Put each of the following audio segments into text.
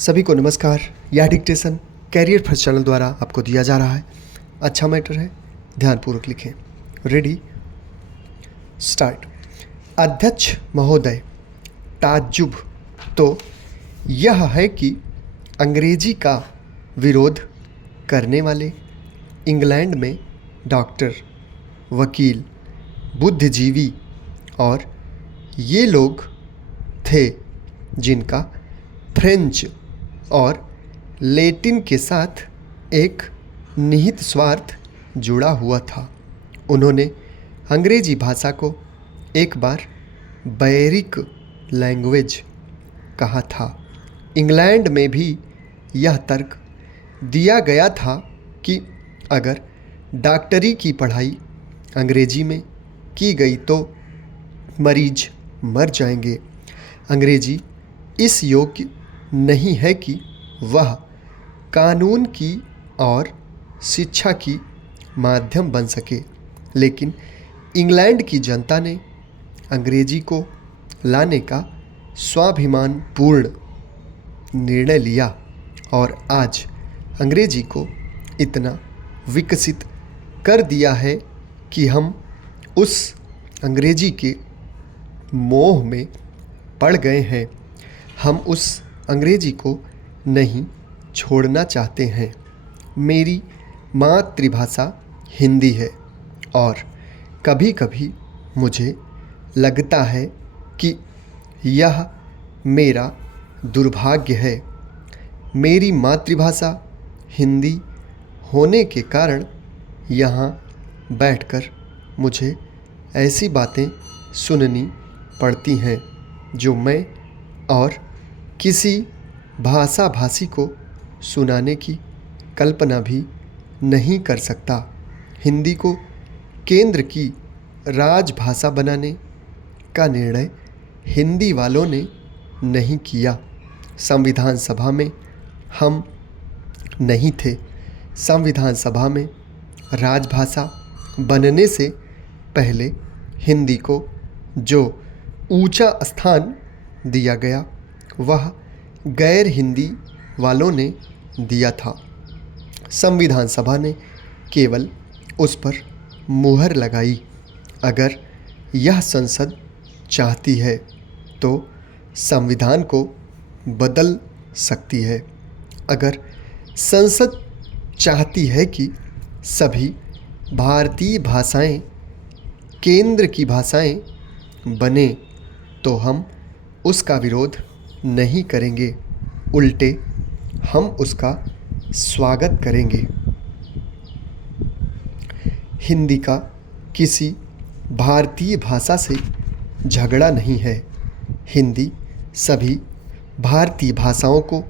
सभी को नमस्कार। यह डिक्टेशन कैरियर फर्स्ट चैनल द्वारा आपको दिया जा रहा है। अच्छा मैटर है, ध्यानपूर्वक लिखें। Ready, start. अध्यक्ष महोदय, ताज्जुब तो यह है कि अंग्रेजी का विरोध करने वाले इंग्लैंड में डॉक्टर, वकील, बुद्धिजीवी और ये लोग थे जिनका फ्रेंच और लैटिन के साथ एक निहित स्वार्थ जुड़ा हुआ था। उन्होंने अंग्रेजी भाषा को एक बार बैरिक लैंग्वेज कहा था। इंग्लैंड में भी यह तर्क दिया गया था कि अगर डॉक्टरी की पढ़ाई अंग्रेजी में की गई तो मरीज मर जाएंगे। अंग्रेजी इस योग्य नहीं है कि वह कानून की और शिक्षा की माध्यम बन सके, लेकिन इंग्लैंड की जनता ने अंग्रेजी को लाने का स्वाभिमानपूर्ण निर्णय लिया और आज अंग्रेजी को इतना विकसित कर दिया है कि हम उस अंग्रेजी के मोह में पड़ गए हैं। हम उस अंग्रेजी को नहीं छोड़ना चाहते हैं। मेरी मातृभाषा हिंदी है और कभी कभी मुझे लगता है कि यह मेरा दुर्भाग्य है। मेरी मातृभाषा हिंदी होने के कारण यहाँ बैठकर मुझे ऐसी बातें सुननी पड़ती हैं जो मैं और किसी भाषाभाषी को सुनाने की कल्पना भी नहीं कर सकता। हिंदी को केंद्र की राजभाषा बनाने का निर्णय हिंदी वालों ने नहीं किया। संविधान सभा में हम नहीं थे। संविधान सभा में राजभाषा बनने से पहले हिंदी को जो ऊंचा स्थान दिया गया वह गैर हिंदी वालों ने दिया था। संविधान सभा ने केवल उस पर मुहर लगाई। अगर यह संसद चाहती है तो संविधान को बदल सकती है। अगर संसद चाहती है कि सभी भारतीय भाषाएं केंद्र की भाषाएं बने तो हम उसका विरोध नहीं करेंगे, उल्टे हम उसका स्वागत करेंगे। हिंदी का किसी भारतीय भाषा से झगड़ा नहीं है। हिंदी सभी भारतीय भाषाओं को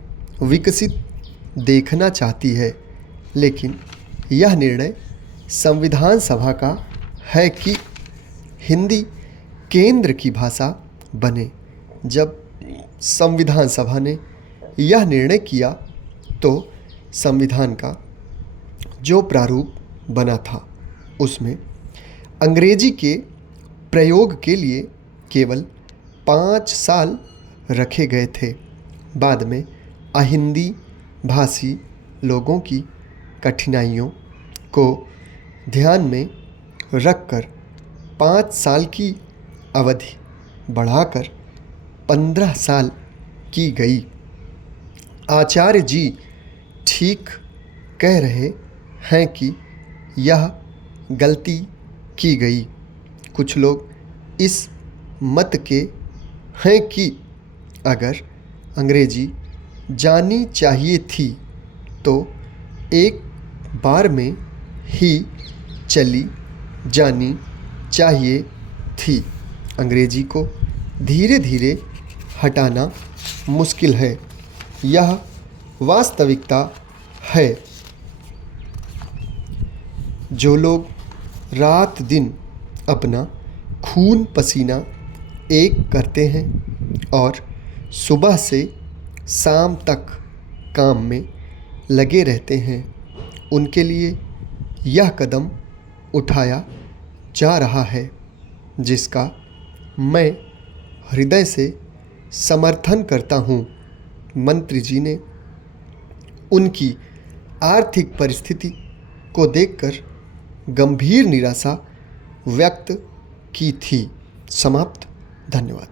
विकसित देखना चाहती है, लेकिन यह निर्णय संविधान सभा का है कि हिंदी केंद्र की भाषा बने। जब संविधान सभा ने यह निर्णय किया तो संविधान का जो प्रारूप बना था उसमें अंग्रेजी के प्रयोग के लिए केवल 5 साल रखे गए थे। बाद में अहिंदी भाषी लोगों की कठिनाइयों को ध्यान में रखकर 5 साल की अवधि बढ़ाकर 15 साल की गई। आचार्य जी ठीक कह रहे हैं कि यह गलती की गई। कुछ लोग इस मत के हैं कि अगर अंग्रेजी जानी चाहिए थी तो एक बार में ही चली जानी चाहिए थी। अंग्रेजी को धीरे धीरे हटाना मुश्किल है, यह वास्तविकता है। जो लोग रात दिन अपना खून पसीना एक करते हैं और सुबह से शाम तक काम में लगे रहते हैं, उनके लिए यह कदम उठाया जा रहा है जिसका मैं हृदय से समर्थन करता हूँ। मंत्री जी ने उनकी आर्थिक परिस्थिति को देखकर गंभीर निराशा व्यक्त की थी। समाप्त। धन्यवाद।